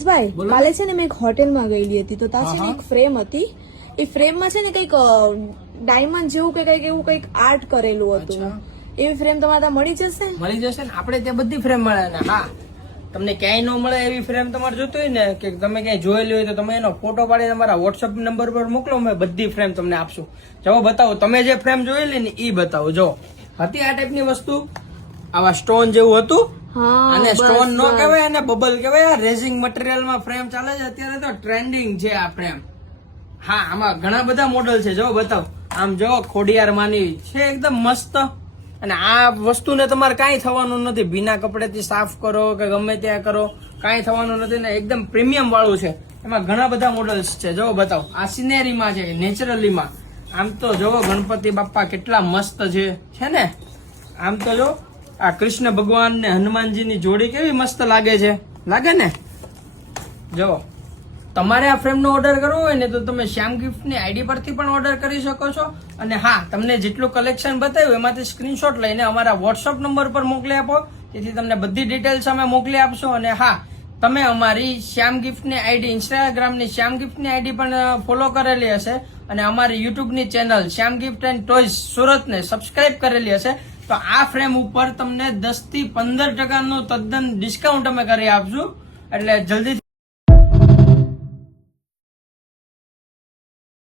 ભાઈ કાલે છે ને મેં એક હોટેલમાં ગયેલી હતી તો ત્યાં છે ને એક ફ્રેમ હતી એ ફ્રેમમાં છે ને કંઈક ડાયમંડ જેવું કે કંઈક એવું કંઈક આર્ટ કરેલું હતું એવી ફ્રેમ તમારે ત્યાં મળી જશે ને આપણે ત્યાં બધી ફ્રેમ મળે ને હા તમને ક્યાંય ન મળે એવી ફ્રેમ તમારે જોતી હોય ને કે તમે ક્યાંય જોયેલી હોય તો તમે એનો ફોટો પાડી તમારા વોટ્સઅપ નંબર પર મોકલો અમે બધી ફ્રેમ તમને આપશું જો બતાવો તમે જે ફ્રેમ જોયેલી ને એ બતાવો જો હતી આ ટાઈપની વસ્તુ આવા સ્ટોન જેવું હતું અને સ્ટોન નો કહેવાય અને બબલ કહેવાય રેઝિંગ મટીરિયલ માં ફ્રેમ ચાલે છે અત્યારે તો ટ્રેન્ડિંગ છે આ ફ્રેમ હા આમાં ઘણા બધા મોડલ છે જો બતાવો આમ જો ખોડિયાર માની છે એકદમ મસ્ત અને આ વસ્તુને તમારે કાંઈ થવાનું નથી ભીના કપડેથી સાફ કરો કે ગમે ત્યાં કરો કાંઈ થવાનું નથી ને એકદમ પ્રીમિયમ વાળું છે એમાં ઘણા બધા મોડલ્સ છે જો બતાવો આ સિનેરીમાં છે નેચરલીમાં આમ તો જો ગણપતિ બાપ્પા કેટલા મસ્ત છે ને આમ તો જો આ કૃષ્ણ ભગવાન ને હનુમાનજીની જોડી કેવી મસ્ત લાગે ને જો તમારે આ ફ્રેમનો ઓર્ડર કરવો હોય ને તો તમે શ્યામ ગિફ્ટની આઈડી પરથી પણ ઓર્ડર કરી શકો છો અને હા તમને જેટલું કલેક્શન બતાવ્યું એમાંથી સ્ક્રીનશોટ લઈને અમારા વોટ્સઅપ નંબર પર મોકલી આપો જેથી તમને બધી ડિટેલ્સ અમે મોકલી આપશો અને હા તમે અમારી શ્યામ ગિફ્ટની આઈડી ઇન્સ્ટાગ્રામની શ્યામ ગિફ્ટની આઈડી પણ ફોલો કરેલી હશે અને અમારી યુટ્યુબની channel Shyam gift and toys સુરતને સબસ્ક્રાઇબ કરેલી હશે તો આ ફ્રેમ ઉપર તમને 10 થી 15% તદ્દન ડિસ્કાઉન્ટ અમે કરી આપશું એટલે જલ્દી